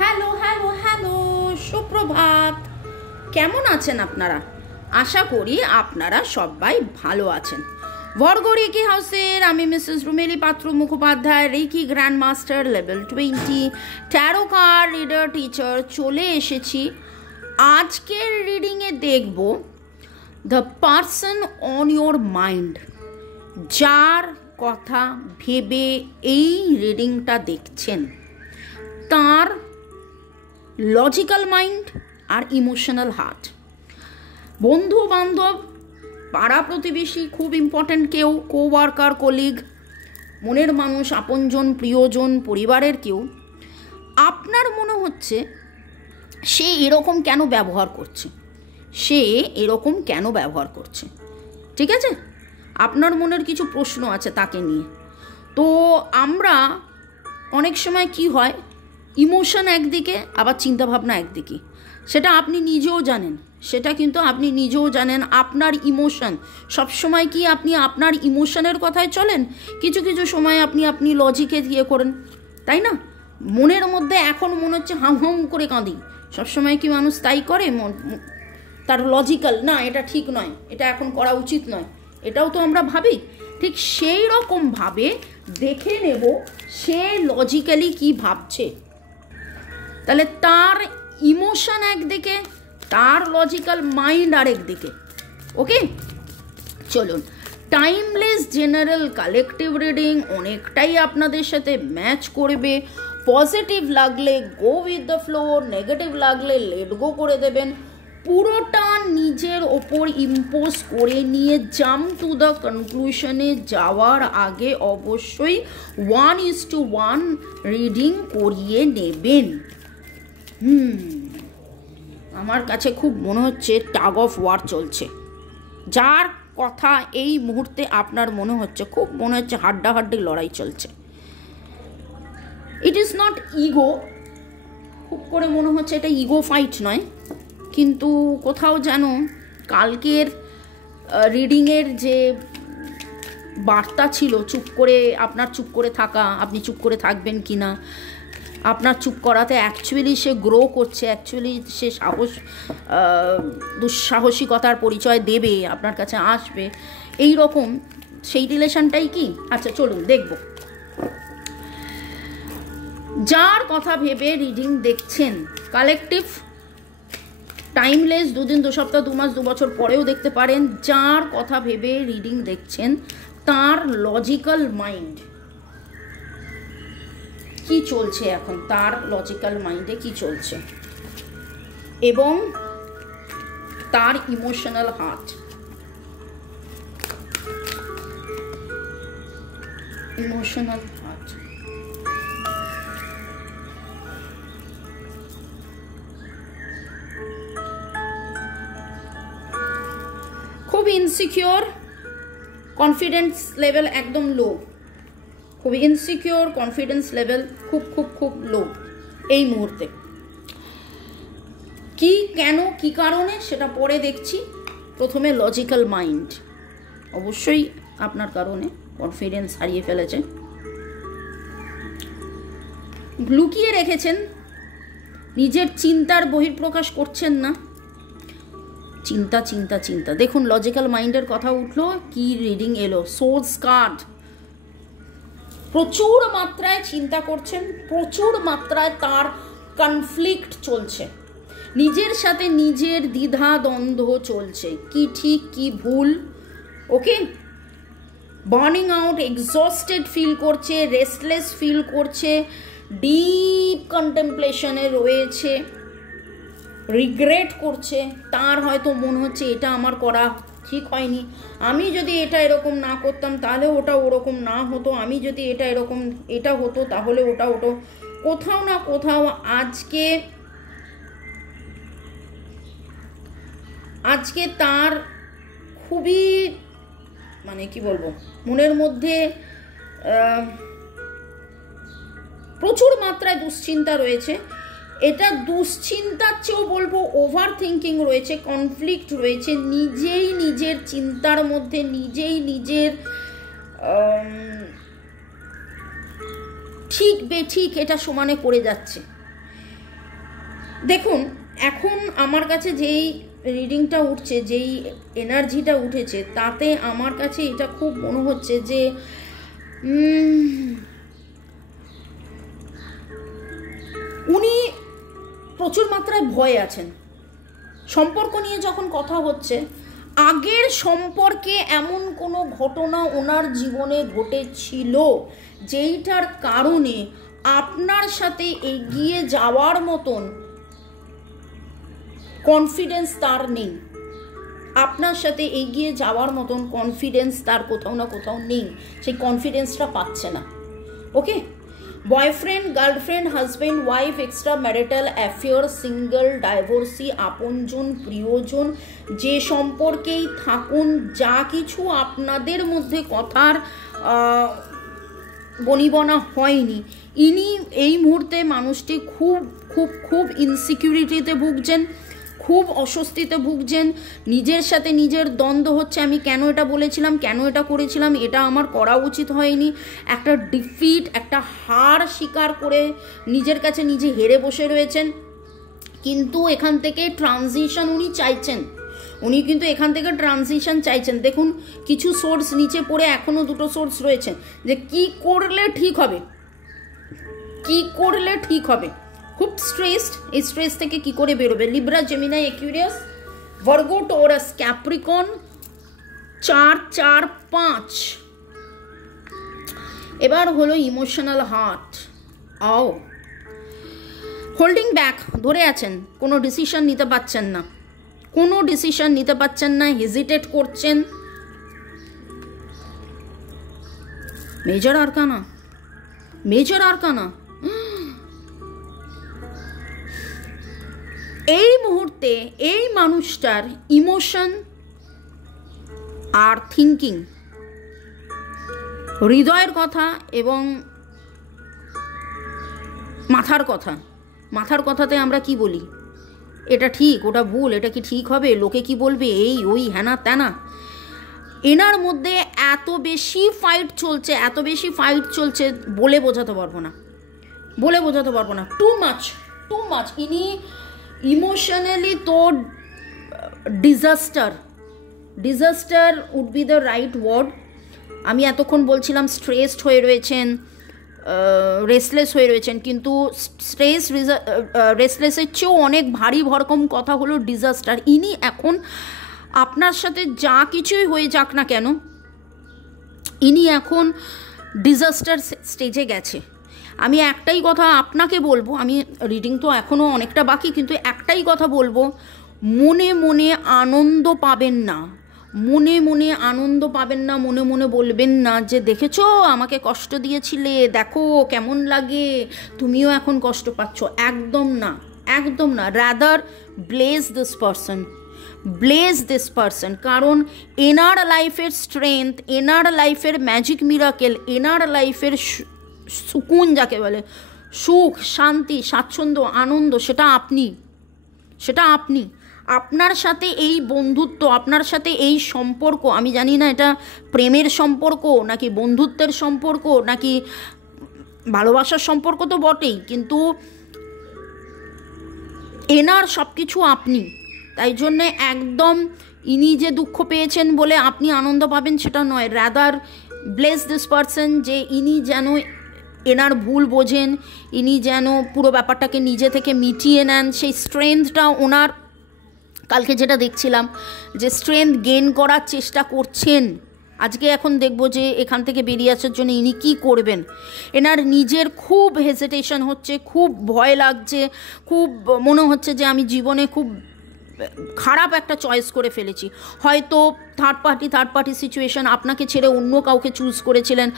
Hello hello hello, সুপ্রভাত। কেমন আছেন আপনারা? আশা করি আপনারা সবাই ভালো আছেন। বর্গর রেকি হাউসের আমি Mrs Rumeli Patra Mukhopadhyay, reiki grand master level 20 tarot card reader teacher চলে এসেছি। আজকের রিডিংয়ে দেখব the person on your mind, যার কথা ভেবে এই রিডিংটা দেখছেন, তার লজিক্যাল মাইন্ড আর ইমোশনাল হার্ট। বন্ধু বান্ধব, পাড়া প্রতিবেশী, খুব ইম্পর্ট্যান্ট কেউ, কোওয়ার্কার, কলিগ, মনের মানুষ, আপনজন, প্রিয়জন, পরিবারের কেউ, আপনার মনে হচ্ছে সে এরকম কেন ব্যবহার করছে, ঠিক আছে? আপনার মনের কিছু প্রশ্ন আছে তাকে নিয়ে। তো আমরা অনেক সময় কি হয়, ইমোশন একদিকে আবার চিন্তাভাবনা একদিকে, সেটা আপনি নিজেও জানেন। আপনার ইমোশন সবসময় কি আপনি আপনার ইমোশনের কথায় চলেন? কিছু কিছু সময় আপনি লজিকে দিয়ে করেন, তাই না? মনের মধ্যে এখন মনে হচ্ছে হাম হাম করে কাঁদি, সবসময় কি মানুষ তাই করে? তার লজিক্যাল না, এটা ঠিক নয়, এটা এখন করা উচিত নয়, এটাও তো আমরা ভাবি। ঠিক সেই রকমভাবে দেখে নেব সে লজিক্যালি কি ভাবছে। তাহলে তার ইমোশন একদিকে, তার লজিক্যাল মাইন্ড আরেকদিকে। ওকে, চলুন। টাইমলেস জেনারেল কালেকটিভ রিডিং অনেকটাই আপনাদের সাথে ম্যাচ করবে। পজিটিভ লাগলে go with the flow, negative লাগলে লেট গো করে দেবেন। পুরোটা নিজের ওপর ইম্পোজ করে নিয়ে জাম্প টু দ্য কনক্লুশনে যাওয়ার আগে অবশ্যই 1:1 রিডিং করিয়ে নেবেন। আমার কাছে খুব মনে হচ্ছে টাগ অফ ওয়ার চলছে। যার কথা এই মুহূর্তে আপনার মনে হচ্ছে, খুব মনে হচ্ছে হাড্ডাহাড্ডি লড়াই চলছে। ইট ইজ নট ইগো, খুব করে মনে হচ্ছে এটা ইগো ফাইট নয়, কিন্তু কোথাও যেন কালকের রিডিংয়ের যে বার্তা ছিল, চুপ করে থাকা, আপনি চুপ করে থাকবেন কি না, আপনার চুপ করাতে অ্যাকচুয়ালি সে গ্রো করছে, অ্যাকচুয়ালি সে দুঃসাহসিকতার পরিচয় দেবে, আপনার কাছে আসবে, এই রকম সেই রিলেশনটাই কি? আচ্ছা চলুন দেখব। যার কথা ভেবে রিডিং দেখছেন, কালেকটিভ, টাইমলেস, 2 দিন, 2 সপ্তাহ, 2 মাস, 2 বছর পরেও দেখতে পারেন। যার কথা ভেবে রিডিং দেখছেন, তার লজিক্যাল মাইন্ড কি চলছে এখন, তার লজিক্যাল মাইন্ডে কি চলছে, এবং তার ইমোশনাল হার্ট। খুব ইনসিকিউর, কনফিডেন্স লেভেল একদম লো, খুব ইনসিকিউর, কনফিডেন্স লেভেল খুব খুব খুব লো এই মুহূর্তে। কি, কেন, কি কারণে, সেটা পরে দেখছি। প্রথমে লজিক্যাল মাইন্ড, অবশ্যই আপনার কারণে কনফিডেন্স হারিয়ে ফেলেছে, লুকিয়ে রেখেছেন, নিজের চিন্তার বহিঃপ্রকাশ করছেন না। চিন্তা চিন্তা চিন্তা, দেখুন লজিক্যাল মাইন্ডের কথা উঠলো, কি রিডিং এলো, সোর্স কার্ড। প্রচুর মাত্রায় চিন্তা করছেন, প্রচুর মাত্রায় তার কনফ্লিক্ট চলছে, নিজের সাথে নিজের দ্বিধা দ্বন্দ্ব চলছে, কি ঠিক কি ভুল। ওকে, বার্নিং আউট, এক্সস্টেড ফিল করছে, রেস্টলেস ফিল করছে, ডিপ কন্টেম্পলেশনে রয়েছে, রিগ্রেট করছে। তার হয়তো মনে হচ্ছে এটা আমার করা ঠিক হয়নি, আমি যদি এটা এরকম না করতাম তাহলে ওটা ওরকম না হতো, আমি যদি এটা হতো তাহলে ওটা হতো। কোথাও না কোথাও আজকে তার খুবই, মানে কি বলবো, মনের মধ্যে প্রচুর মাত্রায় দুশ্চিন্তা রয়েছে। এটা দুশ্চিন্তার চেয়েও বলবো ওভার থিঙ্কিং রয়েছে, কনফ্লিক্ট রয়েছে, নিজেই নিজের চিন্তার মধ্যে নিজেই নিজের ঠিক বেঠিক এটা সমানে করে যাচ্ছে। দেখুন, এখন আমার কাছে যেই রিডিংটা উঠছে, যেই এনার্জিটা উঠেছে, তাতে আমার কাছে এটা খুব মনে হচ্ছে যে উনি প্রচুর মাত্রায় ভয়ে আছেন। সম্পর্ক নিয়ে যখন কথা হচ্ছে, আগের সম্পর্কে এমন কোনো ঘটনা ওনার জীবনে ঘটেছিল যেইটার কারণে আপনার সাথে এগিয়ে যাওয়ার মতন কনফিডেন্স তার নেই। আপনার সাথে এগিয়ে যাওয়ার মতন কনফিডেন্স তার কোথাও না কোথাও নেই, সেই কনফিডেন্সটা পাচ্ছে না। Okay, boyfriend, girlfriend, husband, wife, extra marital affair, single, divorcee, আপনজন, প্রিয়জন, যে সম্পর্কেই থাকুন, যা কিছু আপনাদের মধ্যে কথার বনিবনা হয়নি, ইনি এই মুহূর্তে মানুষটি খুব খুব খুব ইনসিকিউরিটিতে ভুগছেন, খুব অস্বস্তিতে ভুগছেন, নিজের সাথে নিজের দ্বন্দ্ব হচ্ছে, আমি কেন এটা বলেছিলাম, কেন এটা করেছিলাম, এটা আমার করা উচিত হয়নি, একটা ডিফিট, একটা হার স্বীকার করে নিজের কাছে নিজে হেরে বসে রয়েছেন। কিন্তু এখান থেকে ট্রানজিশন উনি চাইছেন, উনি কিন্তু এখান থেকে ট্রানজিশন চাইছেন। দেখুন, কিছু সোর্স নিচে পড়ে এখনও দুটো সোর্স রয়েছে যে কি করলে ঠিক হবে, কি করলে ঠিক হবে। খুব স্ট্রেসড, এই স্ট্রেস থেকে কি করে বেরোবে। Libra, Gemini, Aquarius, Virgo, Taurus, Capricorn, 4 4 5। এবার হলো ইমোশনাল হার্ট। আও, হোল্ডিং ব্যাক, ধরে আছেন, কোনো ডিসিশন নিতে পারছেন না, কোনো ডিসিশন নিতে পারছেন না, হেজিটেট করছেন। Major arcana, major arcana. এই মুহূর্তে এই মানুষটার ইমোশন আর থিঙ্কিং, হৃদয়ের কথা এবং মাথার কথা, মাথার কথাতে আমরা কি বলি, এটা ঠিক, ওটা ভুল, এটা কি ঠিক হবে, লোকে কি বলবে, এই ওই হ্যানা ত্যানা, এনার মধ্যে এত বেশি ফাইট চলছে, এত বেশি ফাইট চলছে, বলে বোঝাতে পারবো না, বলে বোঝাতে পারবো না। Too much, too much. ইনি ইমোশনালি তো disaster, disaster would be the right word. আমি এতক্ষণ বলছিলাম স্ট্রেসড হয়ে রয়েছেন, রেসলেস হয়ে রয়েছেন, কিন্তু স্ট্রেস রেসলেসের চেয়েও অনেক ভারী ভরকম কথা হলো ডিজাস্টার। ইনি এখন আপনার সাথে যা কিছুই হয়ে যাক না কেন, ইনি এখন ডিজাস্টার স্টেজে গেছে। আমি একটাই কথা আপনাকে বলবো, আমি রিডিং তো এখনও অনেকটা বাকি, কিন্তু একটাই কথা বলবো, মনে মনে আনন্দ পাবেন না, মনে মনে আনন্দ পাবেন না, মনে মনে বলবেন না যে দেখেছো আমাকে কষ্ট দিয়েছিলে, দেখো কেমন লাগে, তুমিও এখন কষ্ট পাচ্ছ। একদম না, একদম না। Rather bless this person, bless this person. কারণ এনার লাইফের স্ট্রেংথ, এনার লাইফের ম্যাজিক মিরাকেল, এনার লাইফের সুকুন যাকে বলে, সুখ, শান্তি, স্বাচ্ছন্দ্য, আনন্দ, সেটা আপনি, সেটা আপনি। আপনার সাথে এই বন্ধুত্ব, আপনার সাথে এই সম্পর্ক, আমি জানি না এটা প্রেমের সম্পর্ক নাকি বন্ধুত্বের সম্পর্ক নাকি ভালোবাসার সম্পর্ক, তো বটেই, কিন্তু এনার সব কিছু আপনি। তাই জন্যে একদম ইনি যে দুঃখ পেয়েছেন বলে আপনি আনন্দ পাবেন সেটা নয়। রাদার ব্লেস দিস পারসন, যে ইনি যেন এনার ভুল বোঝেন, ইনি যেন পুরো ব্যাপারটাকে নিজে থেকে মিটিয়ে নেন, সেই স্ট্রেংথটা ওনার, কালকে যেটা দেখছিলাম যে স্ট্রেংথ গেইন করার চেষ্টা করছেন। আজকে এখন দেখব যে এখান থেকে বেরিয়ে আসার জন্য ইনি কী করবেন। এনার নিজের খুব হেজিটেশন হচ্ছে, খুব ভয় লাগছে, খুব মনে হচ্ছে যে আমি জীবনে খুব খারাপ একটা চয়েস করে ফেলেছি। হয়তো থার্ড পার্টি সিচুয়েশন, আপনাকে ছেড়ে অন্য কাউকে চুজ করেছিলেন,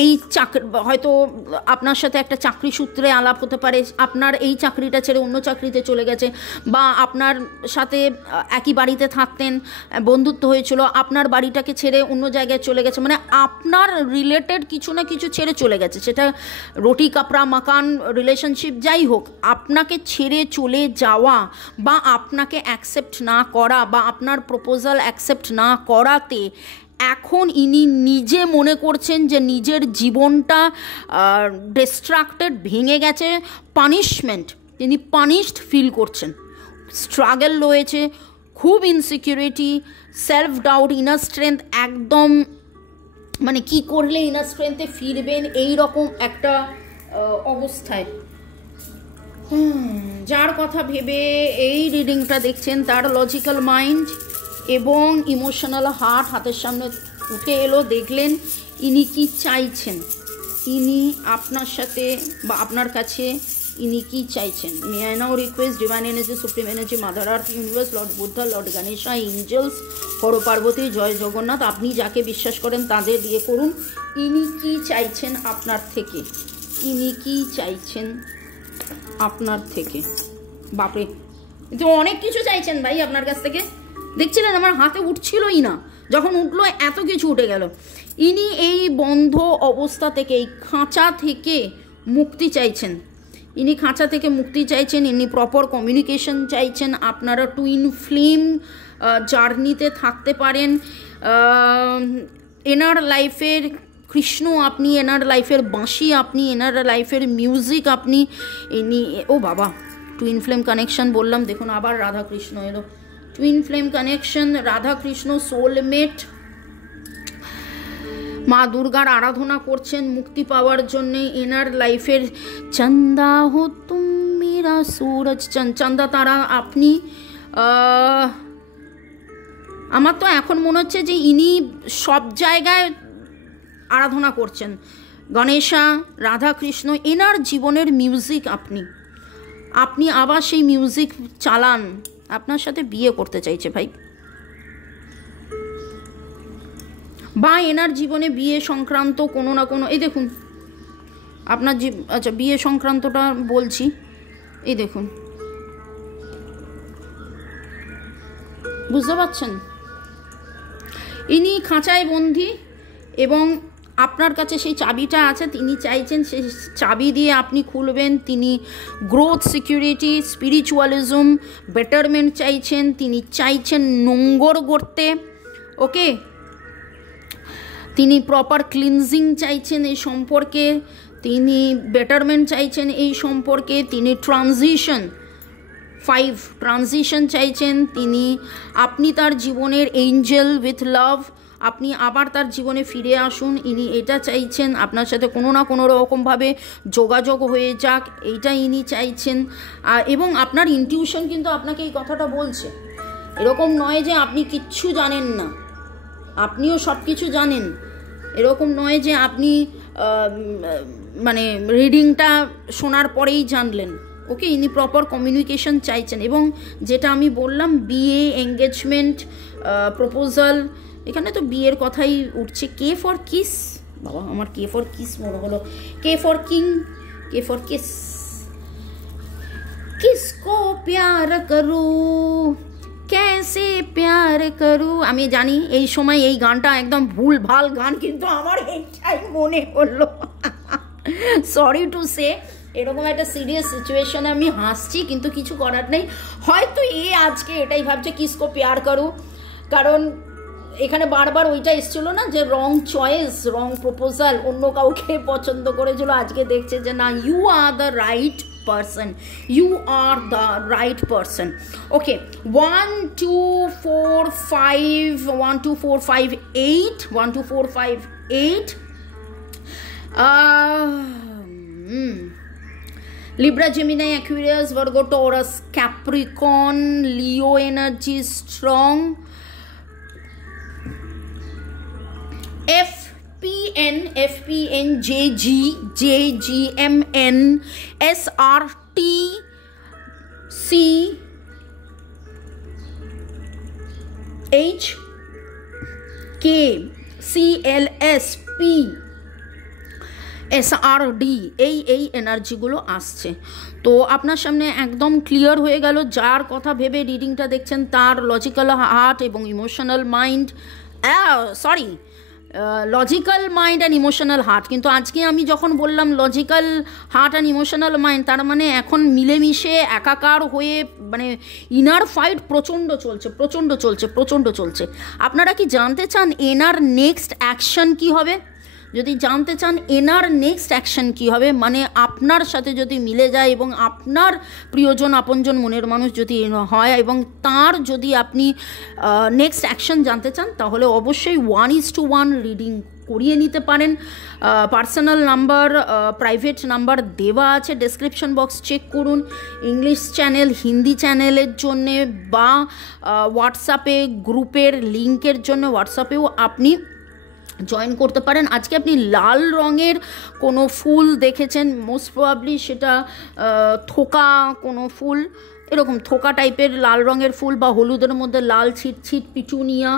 এই চাকরি, হয়তো আপনার সাথে একটা চাকরি সূত্রে আলাপ হতে পারে, আপনার এই চাকরিটা ছেড়ে অন্য চাকরিতে চলে গেছে, বা আপনার সাথে একই বাড়িতে থাকতেন, বন্ধুত্ব হয়েছিল, আপনার বাড়িটাকে ছেড়ে অন্য জায়গায় চলে গেছে, মানে আপনার রিলেটেড কিছু না কিছু ছেড়ে চলে গেছে, সেটা রুটি কাপড়া মাকান রিলেশনশিপ যাই হোক, আপনাকে ছেড়ে চলে যাওয়া বা আপনাকে অ্যাকসেপ্ট না করা বা আপনার প্রপোজাল অ্যাকসেপ্ট না করাতে এখন ইনি নিজে মনে করছেন যে নিজের জীবনটা ডিস্ট্রাক্টেড, ভেঙে গেছে, তিনি পানিশড ফিল করছেন, স্ট্রাগল রয়েছে, খুব insecurity, self doubt, inner strength একদম, মানে কি করলে ইনার স্ট্রেংথে ফিরবেন এই রকম একটা অবস্থায়। যার কথা ভেবে এই রিডিংটা দেখছেন তার লজিক্যাল মাইন্ড এবং ইমোশনাল হার্ট হাতের সামনে উঠে এলো। দেখলেন ইনি কি চাইছেন, ইনি আপনার সাথে বা আপনার কাছে ইনি কি চাইছেন। May I now request divine energy, supreme energy, mother earth, universe, lord Buddha, lord Ganesha, angels, Har Parvati, জয় জগন্নাথ, আপনি যাকে বিশ্বাস করেন তাদের দিয়ে করুন। ইনি কি চাইছেন আপনার থেকে, ইনি কি চাইছেন আপনার থেকে। বাপরে, তো অনেক কিছু চাইছেন ভাই আপনার কাছ থেকে। দেখছিলেন আমার হাতে উঠছিলই না, যখন উঠলো এত কিছু উঠে গেল। ইনি এই বন্ধ অবস্থা থেকে, এই খাঁচা থেকে মুক্তি চাইছেন, ইনি খাঁচা থেকে মুক্তি চাইছেন, ইনি প্রপার কমিউনিকেশন চাইছেন। আপনারা টুইন ফ্লেম জার্নিতে থাকতে পারেন। এনার লাইফের কৃষ্ণ আপনি, এনার লাইফের বাঁশি আপনি, এনার লাইফের মিউজিক আপনি। ইনি, ও বাবা, টুইন ফ্লেম কানেকশন বললাম, দেখুন আবার রাধাকৃষ্ণ এলো। Twin flame connection, Radhakrishna, soulmate, মা দুর্গার আরাধনা করছেন মুক্তি পাওয়ার জন্যে। এনার লাইফের চন্দা হো তুম মেরা সুরজ, চন্দা তারা আপনি। আমার তো এখন মনে হচ্ছে যে ইনি সব জায়গায় আরাধনা করছেন, গণেশা, রাধাকৃষ্ণ, এনার জীবনের মিউজিক আপনি, আপনি আবার সেই মিউজিক চালান। আপনার সাথে বিয়ে করতে চাইছে ভাই, বা এনার জীবনে বিয়ে সংক্রান্ত কোনো না কোনো, এই দেখুন আপনার আচ্ছা বিয়ে সংক্রান্তটা বলছি, এই দেখুন, বুঝতে পারছেন, ইনি খাঁচায় বন্দী এবং আপনার কাছে সেই চাবিটা আছে, তিনি চাইছেন সেই চাবি দিয়ে আপনি খুলবেন। তিনি গ্রোথ, সিকিউরিটি, স্পিরিচুয়ালিজম, বেটারমেন্ট চাইছেন, তিনি চাইছেন নোংর গড়তে, ওকে, তিনি প্রপার ক্লিনজিং চাইছেন এই সম্পর্কে, তিনি বেটারমেন্ট চাইছেন এই সম্পর্কে, তিনি ট্রানজিশন 5 ট্রানজিশন চাইছেন, তিনি, আপনি তার জীবনের এঞ্জেল উইথ লাভ, আপনি আবার তার জীবনে ফিরে আসুন, ইনি এটা চাইছেন। আপনার সাথে কোনো না কোনো রকমভাবে যোগাযোগ হয়ে যাক, এইটা ইনি চাইছেন। এবং আপনার ইনটিউশন কিন্তু আপনাকে এই কথাটা বলছে, এরকম নয় যে আপনি কিচ্ছু জানেন না, আপনিও সব কিছু জানেন, এরকম নয় যে আপনি মানে রিডিংটা শোনার পরেই জানলেন, ওকে। ইনি প্রপার কমিউনিকেশন চাইছেন এবং যেটা আমি বললাম বিয়ে, এঙ্গেজমেন্ট, প্রপোজাল, এখানে তো বিয়ের কথাই উঠছে। কে ফর কিস, বাবা আমার কে ফর কিস মনে হলো, K for king, K for kiss, কিসকো প্যার করু, कैसे प्यार करूँ। আমি জানি এই সময় এই গানটা একদম ভুল ভাল গান, কিন্তু আমার এইটাই মনে হলো, সরি টু সে। এরকম একটা সিরিয়াস সিচুয়েশনে আমি হাসছি, কিন্তু কিছু করার নেই। হয়তো আজকে এটাই ভাবছে কিসকো প্যার করু, কারণ এখানে বারবার ওইটা এসেছিলো না যে রং চয়েস, রং প্রপোজাল, অন্য কাউকে পছন্দ করেছিল, আজকে দেখছে যে না, you are the right person, you are the right person. Okay, 1 2 4 5 1 2 4 5 8 1 2 4 5 8 Libra, Gemini, Aquarius, Virgo, Taurus, Capricorn, Leo energy strong. FPN, JG, JGMN, SRT, C, H, K, CLS, P, SRD, এই এনার্জিগুলো আসছে। তো আপনার সামনে একদম ক্লিয়ার হয়ে গেল, যার কথা ভেবে রিডিংটা দেখছেন তার লজিক্যাল হার্ট এবং emotional mind, sorry, logical mind and emotional heart. কিন্তু আজকে আমি যখন বললাম logical heart and emotional mind, তার মানে এখন মিলেমিশে একাকার হয়ে, মানে ইনার ফাইট প্রচণ্ড চলছে। আপনারা কি জানতে চান এনার নেক্সট অ্যাকশন কি হবে? যদি জানতে চান এনার নেক্সট অ্যাকশন কী হবে, মানে আপনার সাথে যদি মিলে যায় এবং আপনার প্রিয়জন আপনজন মনের মানুষ যদি হয় এবং তার যদি আপনি নেক্সট অ্যাকশন জানতে চান, তাহলে অবশ্যই 1:1 রিডিং করিয়ে নিতে পারেন। পার্সোনাল নাম্বার, প্রাইভেট নাম্বার দেওয়া আছে, ডেসক্রিপশন বক্স চেক করুন। ইংলিশ চ্যানেল, হিন্দি চ্যানেলের জন্যে বা হোয়াটসঅ্যাপে গ্রুপের লিঙ্কের জন্য হোয়াটসঅ্যাপেও আপনি জয়েন করতে পারেন। আজকে আপনি লাল রঙের কোনো ফুল দেখেছেন, মোস্ট প্রবাবলি সেটা থোকা কোনো ফুল, এরকম থোকা টাইপের লাল রঙের ফুল বা হলুদের মধ্যে লাল ছিটছিট পিটুনিয়া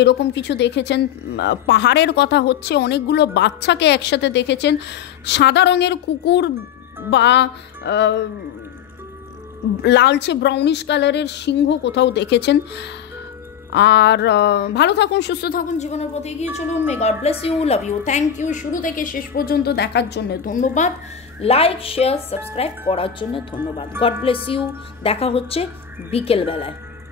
এরকম কিছু দেখেছেন। পাহাড়ের কথা হচ্ছে, অনেকগুলো বাচ্চাকে একসাথে দেখেছেন। সাদা রঙের কুকুর বা লালচে ব্রাউনিশ কালারের সিংহ কোথাও দেখেছেন। আর ভালো থাকুন, সুস্থ থাকুন, জীবনের পথে এগিয়ে চলুন। May God bless you, love you, thank you. শুরু থেকে শেষ পর্যন্ত দেখার জন্য ধন্যবাদ। লাইক, শেয়ার, সাবস্ক্রাইব করার জন্য ধন্যবাদ। God bless you. দেখা হচ্ছে বিকেলবেলায়।